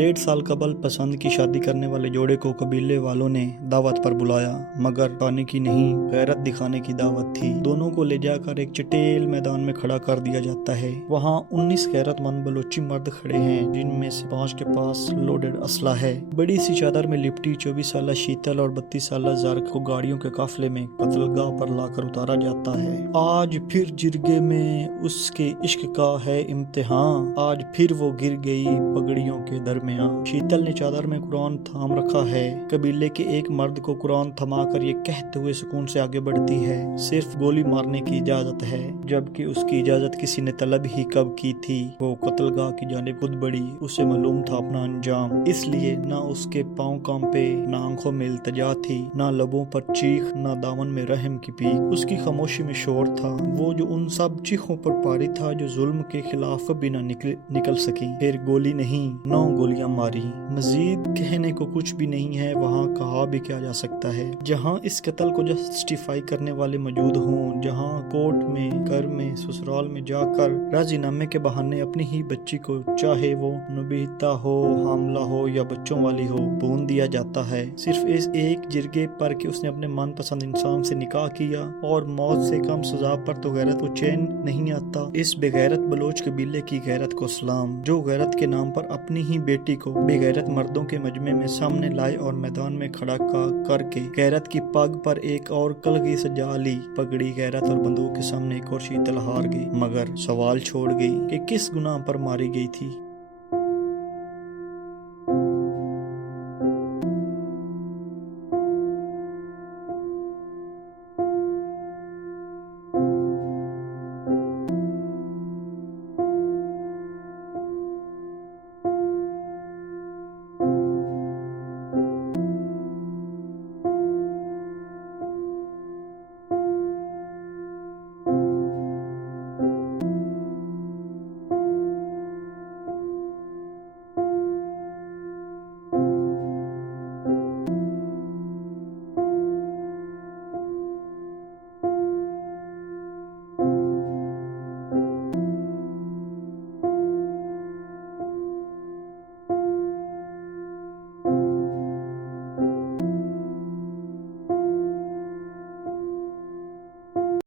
1.5 साल कबल पसंद की शादी करने वाले जोड़े को कबीले वालों ने दावत पर बुलाया, मगर खाने की नहीं गैरत दिखाने की दावत थी। दोनों को ले जाकर एक चटेल मैदान में खड़ा कर दिया जाता है। वहाँ 19 गैरतमंद बलोची मर्द खड़े हैं, जिनमें से 5 के पास लोडेड असला है। बड़ी सी चादर में लिपटी 24 साल शीतल और 32 साल ज़र्क को गाड़ियों के काफिले में कत्लगाह पर लाकर उतारा जाता है। आज फिर जिरगे में उसके इश्क का है इम्तिहान, आज फिर वो गिर गई पगड़ियों के दरमियां। शीतल ने चादर में कुरान थाम रखा है। कबीले के एक मर्द को कुरान थमाकर ये कहते हुए सुकून से आगे बढ़ती है, सिर्फ गोली मारने की इजाजत है, जबकि उसकी इजाजत किसी ने तलब ही कब की थी। वो कत्लगाह की जानिब खुद बढ़ी। उसे मालूम था अपना अंजाम, इसलिए ना उसके पांव कांपे, ना आंखों में इल्तिजा थी, ना लबों पर चीख, ना दामन में रहम की पीक। उसकी खामोशी में शोर था, वो जो उन सब चीखों पर पारी था जो जुल्म के खिलाफ कभी ना निकल सकी। फिर गोली नहीं 9 गोलियां मारी। मजीद कहने को कुछ भी नहीं है, वहाँ कहा भी क्या जा सकता है। जहाँ इस कत्ल को जस्टिफाई करने वाले मौजूद हों, जहाँ कोर्ट में, घर में, ससुराल में जाकर राजीनामे के बहाने अपनी ही बच्ची को, चाहे वो नबीता हो, हामला हो या बच्चों वाली हो, भून दिया जाता है, सिर्फ इस एक जिरगे पर कि उसने अपने मनपसंद इंसान से निकाह किया। और मौत से कम सजा पर तो गैरत को चैन नहीं आता। इस बेगैरत बलोच कबीले की गैरत को सलाम, जो गैरत के नाम पर अपनी ही बेटी को बेगैरत मर्दों के मजमे में सामने लाए और मैदान में खड़ा करके गैरत की पग पर एक और कलगी सजा ली। पगड़ी गैरत और बंदूक के सामने एक और शीतल हार गई, मगर सवाल छोड़ गई कि किस गुनाह पर मारी गई थी।